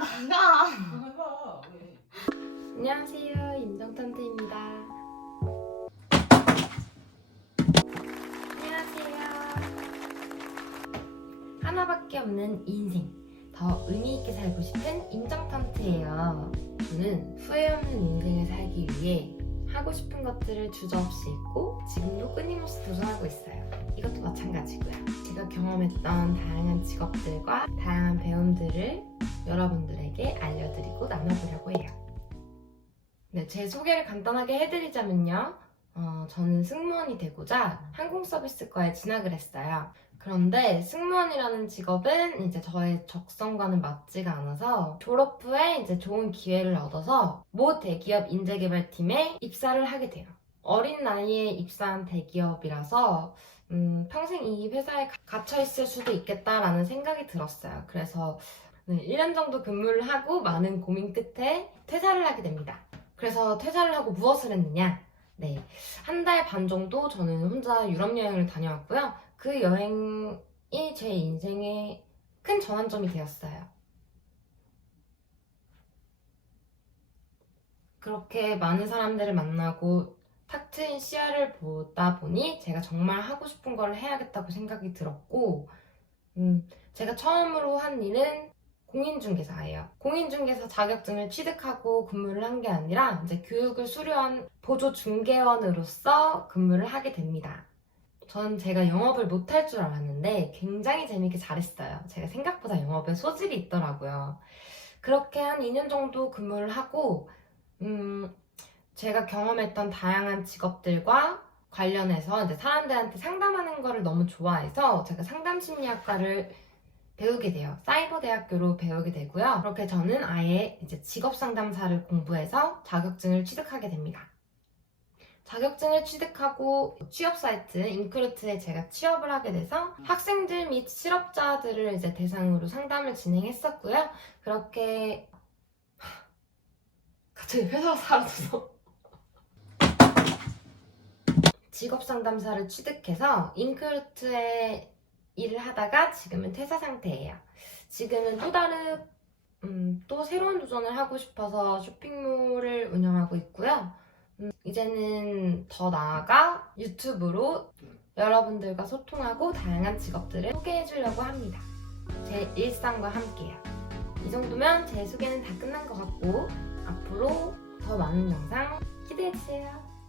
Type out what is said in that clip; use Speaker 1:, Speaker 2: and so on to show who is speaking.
Speaker 1: 나가. 안녕하세요. 임정탄트입니다. 안녕하세요. 하나밖에 없는 인생. 더 의미있게 살고 싶은 임정탄트예요. 저는 후회 없는 인생을 살기 위해 하고 싶은 것들을 주저없이 있고 지금도 끊임없이 도전하고 있어요. 이것도 마찬가지고요. 제가 경험했던 다양한 직업들과 다양한 배움들을 여러분들에게 알려드리고 나눠보려고 해요. 네, 제 소개를 간단하게 해드리자면요. 어, 저는 승무원이 되고자 항공서비스과에 진학을 했어요. 그런데 승무원이라는 직업은 이제 저의 적성과는 맞지가 않아서 졸업 후에 이제 좋은 기회를 얻어서 모 대기업 인재개발팀에 입사를 하게 돼요. 어린 나이에 입사한 대기업이라서 음, 평생 이 회사에 가- 갇혀 있을 수도 있겠다라는 생각이 들었어요. 그래서 네, 1년 정도 근무를 하고 많은 고민 끝에 퇴사를 하게 됩니다. 그래서 퇴사를 하고 무엇을 했느냐? 네. 한 달 반 정도 저는 혼자 유럽 여행을 다녀왔고요. 그 여행이 제 인생의 큰 전환점이 되었어요. 그렇게 많은 사람들을 만나고 탁 트인 시야를 보다 보니 제가 정말 하고 싶은 걸 해야겠다고 생각이 들었고, 음, 제가 처음으로 한 일은 공인중개사예요. 공인중개사 자격증을 취득하고 근무를 한 게 아니라 이제 교육을 수료한 보조중개원으로서 근무를 하게 됩니다. 전 제가 영업을 못할 줄 알았는데 굉장히 재밌게 잘했어요. 제가 생각보다 영업에 소질이 있더라고요. 그렇게 한 2년 정도 근무를 하고, 음, 제가 경험했던 다양한 직업들과 관련해서 이제 사람들한테 상담하는 거를 너무 좋아해서 제가 상담 심리학과를 배우게 돼요. 사이버 대학교로 배우게 되고요. 그렇게 저는 아예 이제 직업 상담사를 공부해서 자격증을 취득하게 됩니다. 자격증을 취득하고 취업 사이트 인크루트에 제가 취업을 하게 돼서 학생들 및 실업자들을 이제 대상으로 상담을 진행했었고요. 그렇게 갑자기 회사가 사라져서 직업 상담사를 취득해서 인크루트에 일을 하다가 지금은 퇴사 상태예요. 지금은 또 다른 음, 또 새로운 도전을 하고 싶어서 쇼핑몰을 운영하고 있고요. 음, 이제는 더 나아가 유튜브로 여러분들과 소통하고 다양한 직업들을 소개해 주려고 합니다. 제 일상과 함께요. 이 정도면 제 소개는 다 끝난 것 같고 앞으로 더 많은 영상 기대해 주세요.